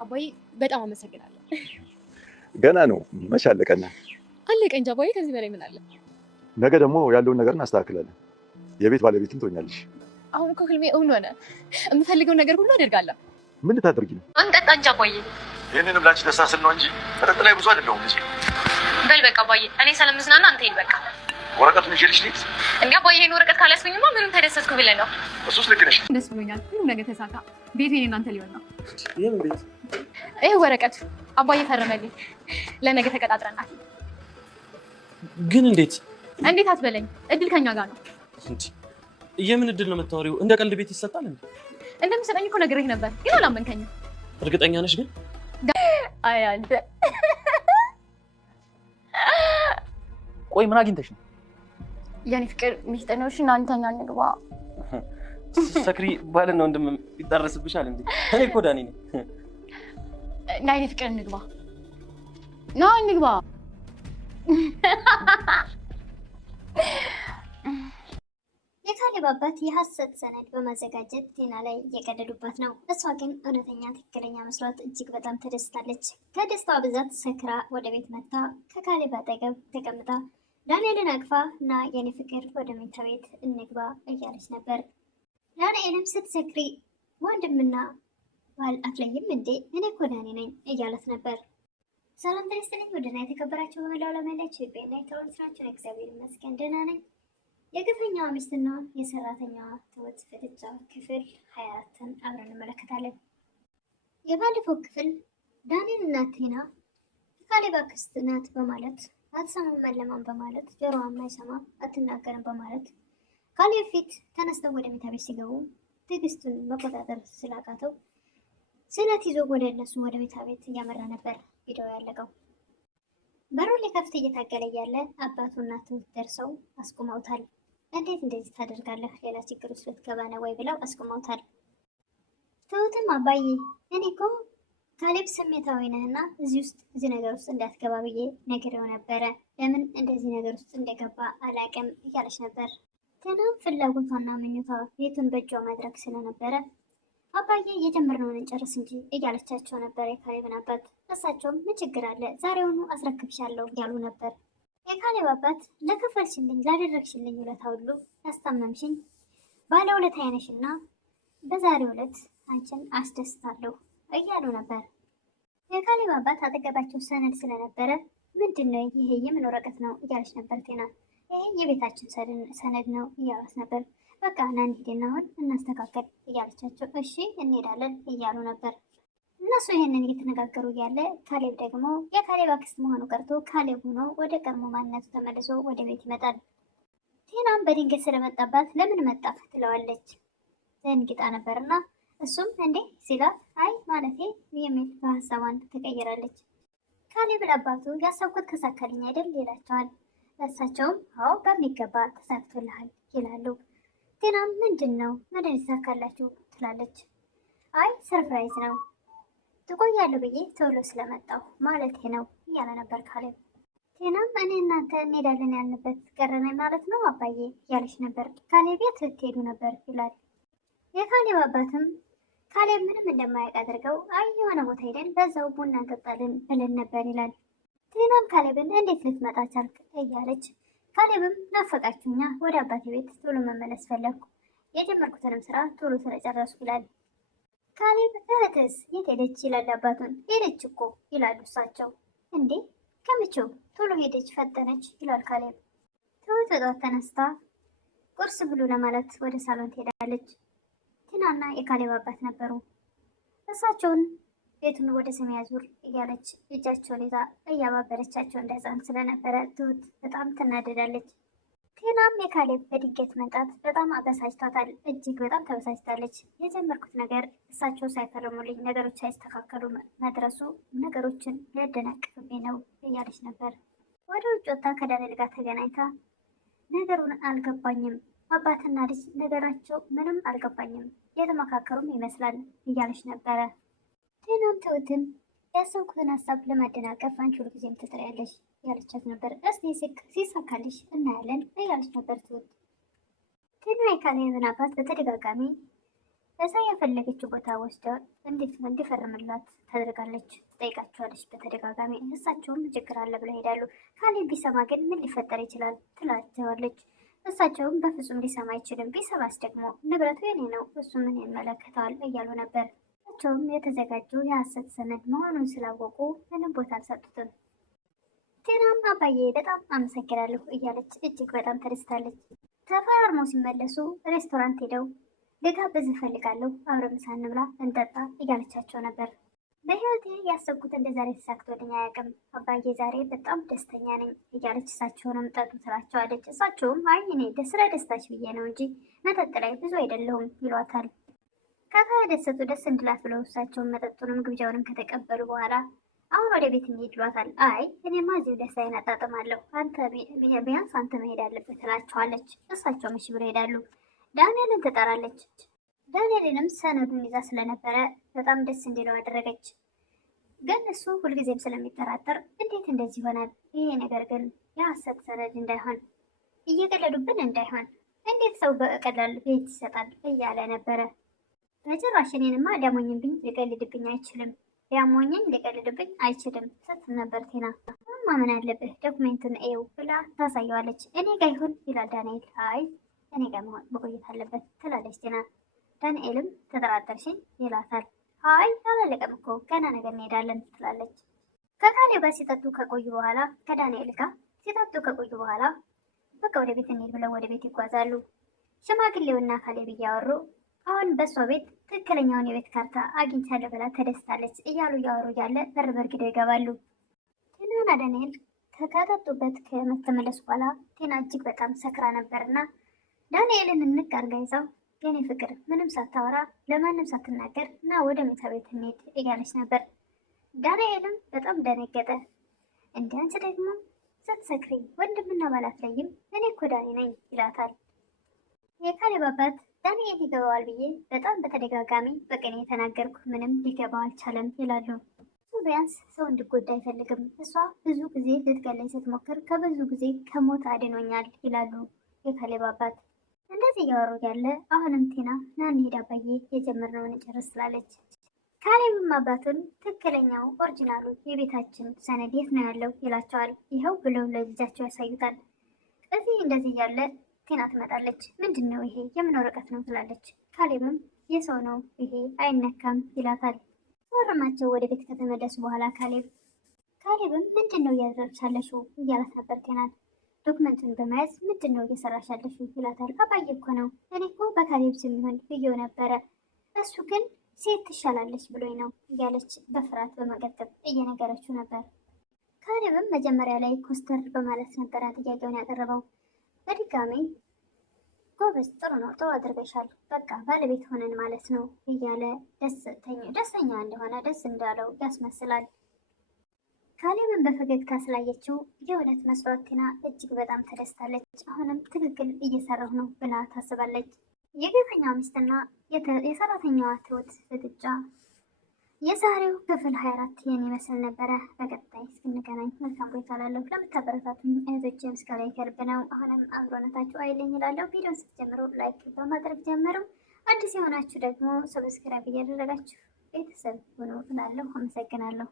አባዬ በጣም አመሰግናለሁ። ገና ነው መች አለቀና? አለቀ እንጂ አባዬ ከዚህ በላይ ምን አለ? ነገ ደግሞ ያለውን ነገር እናስተካክላለን። የቤት ባለቤትም ትሆኛለሽ። አሁን እኮ ህልሜ እውን ሆነ። የምፈልገውን ነገር ሁሉ አደርጋለሁ። ምን ልታደርጊ ነው? አንጠጣ እንጂ አባዬ። ይህንንም ላንቺ ደስታ ስል ነው እንጂ መጠጥ ላይ ብዙ አይደለሁም ልጄ። በል በቃ አባዬ፣ እኔ ስለምዝናና አንተ ሂድ በቃ። ወረቀቱን ይዤልሽ ልሂድ? እንዴ አባዬ፣ ይሄን ወረቀት ካላስገኝማ ምንም ተደሰትኩ ብለህ ነው? እሱስ ልክ ነሽ። ደስ ብሎኛል። ሁሉም ነገር ተሳካ። ቤቱ የኔ እናንተ ሊሆን ነው። የምን ቤት? ይሄ ወረቀቱ አባዬ ፈረመልኝ። ለነገ ተቀጣጥረናል። ግን እንዴት አትበለኝ። እድል ከኛ ጋር ነው። የምን እድል ነው የምታወሪው? እንደ ቀልድ ቤት ይሰጣል እንዴ? እንደምትሰጠኝ እኮ ነግሬህ ነበር፣ ግን አላመንከኝም። እርግጠኛ ነሽ ግን? አይ አንተ ቆይ ምን አግኝተሽ ነው? የኔ ፍቅር ሚስጥር ነው። እሺ እናንተኛ እንግባ። ሰክሪ ባልና ወንድም ይጣረስብሻል እንዴ? እኔ እኮ ዳኒ ነኝ። ና የኔ ፍቅር እንግባ። ና እንግባ። የካሌብ አባት የሐሰት ሰነድ በማዘጋጀት ቴና ላይ እየቀደዱባት ነው። እሷ ግን እውነተኛ ትክክለኛ መስሏት እጅግ በጣም ተደስታለች። ከደስታዋ ብዛት ሰክራ ወደ ቤት መጥታ ከካሌብ አጠገብ ተቀምጣ ዳንኤልን አቅፋ እና የኔ ፍቅር ወደ መኝታ ቤት እንግባ እያለች ነበር። ዳንኤልም ስትሰክሪ ወንድምና ባል አትለይም እንዴ? እኔ እኮ ዳኒ ነኝ እያለት ነበር። ሰላም ጤና ይስጥልኝ ውድና የተከበራችሁ በመላው ዓለም ያላችሁ የቤና የተሮን ስራችን እግዚአብሔር ይመስገን ደህና ነኝ። የግፈኛዋ ሚስትና የሰራተኛዋ ትሁት ፍጥጫ ክፍል 24ን አብረን እንመለከታለን። የባለፈው ክፍል ዳንኤል እና ቴና የካሌብ አክስት ናት በማለት አትሰማም መለማን በማለት ጆሮዋን ማይሰማ አትናገርም በማለት ካሌብ ፊት ተነስተው ወደ መኝታ ቤት ሲገቡ ትዕግስቱን መቆጣጠር ስላቃተው ስለት ይዞ ወደ እነሱ ወደ መኝታ ቤት እያመራ ነበር ቪዲዮ ያለቀው። በሩን ሊከፍት እየታገለ እያለ አባቱና ትሁት ደርሰው አስቁመውታል። እንዴት እንደዚህ ታደርጋለህ? ሌላ ችግር ውስጥ ልትገባ ነው ወይ ብለው አስቁመውታል። ትሁትም አባዬ እኔ እኮ ካሌብ ስሜታዊ ነህና እዚህ ነገር ውስጥ እንዳትገባ ብዬ ነግሬው ነበረ። ለምን እንደዚህ ነገር ውስጥ እንደገባ አላቅም እያለች ነበር። ቴናም ፍላጎቷና ምኞቷ ቤቱን በእጇ ማድረግ ስለነበረ አባዬ የጀመርነውን እንጨርስ እንጂ እያለቻቸው ነበር የካሌብን አባት። እሳቸውም ምን ችግር አለ ዛሬውኑ አስረክብሻለሁ እያሉ ነበር። የካሌብ አባት ለከፈልሽልኝ ላደረግሽልኝ ውለታ ሁሉ ያስታመምሽኝ ባለውለታዬ ነሽና በዛሬው ዕለት አንቺን አስደስታለሁ እያሉ ነበር። የካሌብ አባት አጠገባቸው ሰነድ ስለነበረ ምንድን ነው ይሄ? የምን ወረቀት ነው እያለች ነበር ቴና። ይሄ የቤታችን ሰነድ ነው እያሏት ነበር። በቃ ና እንሂድና አሁን እናስተካከል እያለቻቸው እሺ እንሄዳለን እያሉ ነበር። እነሱ ይህንን እየተነጋገሩ እያለ ካሌብ ደግሞ የካሌብ አክስት መሆኑ ቀርቶ ካሌብ ሆኖ ወደ ቀድሞ ማንነቱ ተመልሶ ወደ ቤት ይመጣል። ቴናም በድንገት ስለመጣባት ለምን መጣፍ ትለዋለች። ዘንግጣ ነበርና እሱም እንዴ ሲላት አይ ማለቴ የሚል በሀሳቧን ተቀይራለች። ካሌብ ለአባቱ ያሰብኩት ከሳካልኝ አይደል ይላቸዋል። እሳቸውም አዎ በሚገባ ተሳክቶልሃል ይላሉ። ቴናም ምንድን ነው መድኃኒት ሳካላችሁ ትላለች። አይ ሰርፕራይዝ ነው ትቆያለሁ ብዬ ቶሎ ስለመጣሁ ማለቴ ነው እያለ ነበር ካሌብ። ቴናም እኔ እናንተ እንሄዳለን ያልንበት ቀረናይ ማለት ነው አባዬ እያለች ነበር። ካሌብ የት ልትሄዱ ነበር ይላል። የካሌብ አባትም ካሌብ ምንም እንደማያውቅ አድርገው አይ የሆነ ቦታ ሄደን በዛው ቡና እንጠጣለን ብለን ነበር ይላል። ቴናም ካሌብን እንዴት ልትመጣ ቻልክ እያለች ካሌብም ናፈቃችሁኛ ወደ አባቴ ቤት ቶሎ መመለስ ፈለግኩ የጀመርኩትንም ስራ ቶሎ ስለጨረሱ ይላል። ካሌብ እህትስ የት ሄደች ይላል አባቱን። ሄደች እኮ ይላሉ እሳቸው። እንዴ ከምቼው ቶሎ ሄደች ፈጠነች ይላል ካሌብ። ትሁት በጠዋት ተነስታ ቁርስ ብሉ ለማለት ወደ ሳሎን ትሄዳለች። ቲናና የካሌብ አባት ነበሩ። እሳቸውን ቤቱን ወደ ሰማይ ዙር እያለች እጃቸውን ይዛ እያባበረቻቸው እንደ ሕፃን ስለነበረ ትሁት በጣም ትናደዳለች። ቴናም የካሌብ በድንገት መምጣት በጣም አበሳጭቷታል። እጅግ በጣም ተበሳጭታለች። የጀመርኩት ነገር እሳቸው ሳይፈርሙልኝ ነገሮች ሳይስተካከሉ መድረሱ ነገሮችን ሊያደናቅፍብኝ ነው እያለች ነበር። ወደ ውጭ ወጥታ ከዳንኤል ጋር ተገናኝታ ነገሩን አልገባኝም፣ አባትና ልጅ ነገራቸው ምንም አልገባኝም፣ የተመካከሩም ይመስላል እያለች ነበረ። ቴናም ትሁትን ያሰብኩትን ሀሳብ ለማደናቀፍ አንቺ ሁልጊዜም ትጥሪያለሽ ያለቻት ነበር። እስቲ ሲሳካልሽ እናያለን እያለች ነበር ትሁት። ቴና የካሌብን አባት በተደጋጋሚ እዛ የፈለገችው ቦታ ወስዳ እንዲፈርምላት ታደርጋለች። ትጠይቃቸዋለች በተደጋጋሚ። እሳቸውም ችግር አለ ብለው ይሄዳሉ። ካሌብ ቢሰማ ግን ምን ሊፈጠር ይችላል ትላቸዋለች። እሳቸውም በፍጹም ሊሰማ አይችልም፣ ቢሰማስ ደግሞ ንብረቱ የኔ ነው፣ እሱ ምን ይመለከተዋል እያሉ ነበር። እሳቸውም የተዘጋጀው የሐሰት ሰነድ መሆኑን ስላወቁ ምንም ቦታ አልሰጡትም። ቴናም አባዬ በጣም አመሰግናለሁ እያለች እጅግ በጣም ተደስታለች። ተፈራርመው ሲመለሱ ሬስቶራንት ሄደው ልጋብዝ እፈልጋለሁ፣ አብረን ምሳ እንብላ እንጠጣ እያለቻቸው ነበር። በህይወቴ ያሰብኩት እንደ ዛሬ ተሳክቶልኝ አያውቅም አባዬ፣ ዛሬ በጣም ደስተኛ ነኝ እያለች እሳቸውንም ጠጡ ትላቸዋለች። እሳቸውም አይ እኔ ስለ ደስታች ብዬ ነው እንጂ መጠጥ ላይ ብዙ አይደለሁም ይሏታል። ከተደሰቱ ደስ እንድላት ብለው እሳቸውን መጠጡንም ግብዣውንም ከተቀበሉ በኋላ አሁን ወደ ቤት እንሂድ ይሏታል። አይ እኔማ እዚሁ ደስታዬን አጣጥማለሁ፣ አንተ ቢያንስ አንተ መሄድ አለብህ ትላቸዋለች። እሳቸውም እሺ ብለው ይሄዳሉ። ዳንኤልን ትጠራለች። ዳንኤልንም ሰነዱን ይዛ ስለነበረ በጣም ደስ እንዲለው አደረገች። ግን እሱ ሁልጊዜም ስለሚጠራጠር እንዴት እንደዚህ ይሆናል? ይሄ ነገር ግን የሐሰት ሰነድ እንዳይሆን፣ እየቀለዱብን እንዳይሆን፣ እንዴት ሰው በቀላል ቤት ይሰጣል እያለ ነበረ። በጭራሽ እኔንማ ሊያሞኝብኝ ሊቀልድብኝ አይችልም፣ ሊያሞኝኝ ሊቀልድብኝ አይችልም ስትል ነበር ቴና። ማመን አለብህ ዶክሜንቱን ኤው ብላ ታሳየዋለች። እኔ ጋ ይሁን ይላል ዳንኤል። አይ እኔ ጋር መቆየት አለበት ትላለች ቴና። ዳንኤልም ተጠራጠርሽኝ ይላታል። አይ አላለቀም እኮ ገና ነገር እንሄዳለን ትላለች። ከካሌብ ጋር ሲጠጡ ከቆዩ በኋላ ከዳንኤል ጋር ሲጠጡ ከቆዩ በኋላ በቃ ወደ ቤት እንሄድ ብለው ወደ ቤት ይጓዛሉ። ሽማግሌውና ካሌብ እያወሩ አሁን በእሷ ቤት ትክክለኛውን የቤት ካርታ አግኝቻለሁ ብላ ተደስታለች እያሉ እያወሩ እያለ በር በርግደው ይገባሉ። ቴናና ዳንኤል ከጠጡበት ከተመለሱ በኋላ ቴና እጅግ በጣም ሰክራ ነበርና ዳንኤልን እንቅ አድርጋ ይዛው የኔ ፍቅር ምንም ሳታወራ ለማንም ሳትናገር እና ወደ መኝታ ቤት እንሂድ እያለች ነበር። ዳንኤልም በጣም ደነገጠ። እንደ አንቺ ደግሞ ስትሰክሪ ወንድምና ባላት ላይም እኔ እኮ ዳኒ ነኝ ይላታል። የካሌብ አባት ዳንኤል ይገባዋል ብዬ በጣም በተደጋጋሚ በቀን የተናገርኩ ምንም ሊገባው አልቻለም ይላሉ። ቢያንስ ሰው እንዲጎዳ አይፈልግም። እሷ ብዙ ጊዜ ልትገለኝ ስትሞክር ከብዙ ጊዜ ከሞት አድኖኛል ይላሉ የካሌብ አባት። እንደዚህ እያወሩ ያለ አሁንም ቲና ና እንሂድ አባዬ የጀመርነውን እንጨርስ ትላለች። ካሌብም አባቱን ትክክለኛው ኦሪጂናሉ የቤታችን ሰነድ የት ነው ያለው ይላቸዋል። ይኸው ብለው ለልጃቸው ያሳዩታል። እዚህ እንደዚህ እያለ ቲና ትመጣለች። ምንድን ነው ይሄ የምን ወረቀት ነው ትላለች። ካሌብም የሰው ነው ይሄ አይነካም ይላታል። ወረማቸው ወደ ቤት ከተመለሱ በኋላ ካሌብም ምንድን ነው እያደረግሻለሽው እያላት ነበር ቲናን። ዶክመንቱን በመያዝ ምንድን ነው እየሰራሽ ያለሽው ይላታል። አባዬ እኮ ነው እኔ እኮ በካሌብ ስም ይሆን ብዬው ነበረ፣ እሱ ግን ሴት ትሻላለች ብሎኝ ነው እያለች በፍርሃት በመቀጠል እየነገረችው ነበር። ካሌብም መጀመሪያ ላይ ኮስተር በማለት ነበረ ጥያቄውን ያቀረበው። በድጋሚ ጎበዝ፣ ጥሩ ነው፣ ጥሩ አድርገሻል፣ በቃ ባለቤት ሆነን ማለት ነው እያለ ደስተኛ እንደሆነ ደስ እንዳለው ያስመስላል። ካሌብን በፈገግታ ስላየችው የእውነት መስሏት ቲና እጅግ በጣም ተደስታለች። አሁንም ትክክል እየሰራሁ ነው ብላ ታስባለች። የግፈኛዋ ሚስትና የሰራተኛዋ ትሁት ፍጥጫ የዛሬው ክፍል 24 ይህን ይመስል ነበረ። በቀጣይ እስክንገናኝ መልካም ቆይታ እላለሁ። ለምታበረታቱኝ እህቶቼ ምስጋና ከልብ ነው። አሁንም አብሮነታችሁ አይለኝ እላለሁ። ቪዲዮን ስትጀምሩ ላይክ በማድረግ ጀምሩ። አዲስ የሆናችሁ ደግሞ ሰብስክራይብ እያደረጋችሁ ቤተሰብ ሁኑ እላለሁ። አመሰግናለሁ።